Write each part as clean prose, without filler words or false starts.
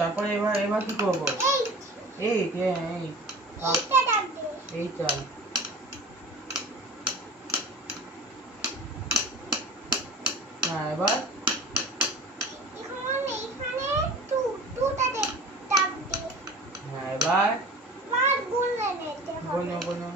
তারপরে এবার কি করব? এই এইটা হ্যাঁ এবার হ্যাঁ এবার গুনো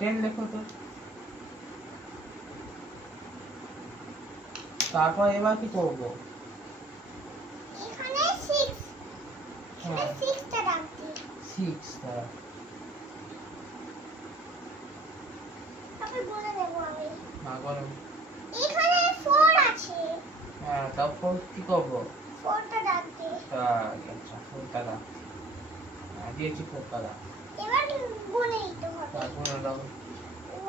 10 লেখো তো। তারপর এবার কি করব? এখানে 6 হ্যাঁ 6টা রাখছি। 6 তারপর তারপর বলে দেব আমি। না বলো। এখানে 4 আছে। হ্যাঁ তারপর কি করব? 4টা রাখছি। আচ্ছা 4টা দাও। দিয়েছি 4টা দাও। এবার গুনে দিতে হবে। তারপর দাও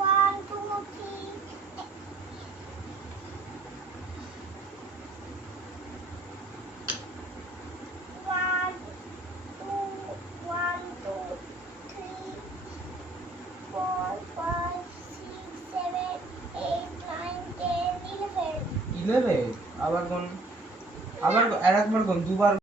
1 2 3 1 2 1 2 3 4 5 6 7 8 9 10 11 11 আবার কোন আবার আরেকবার কোন দুবার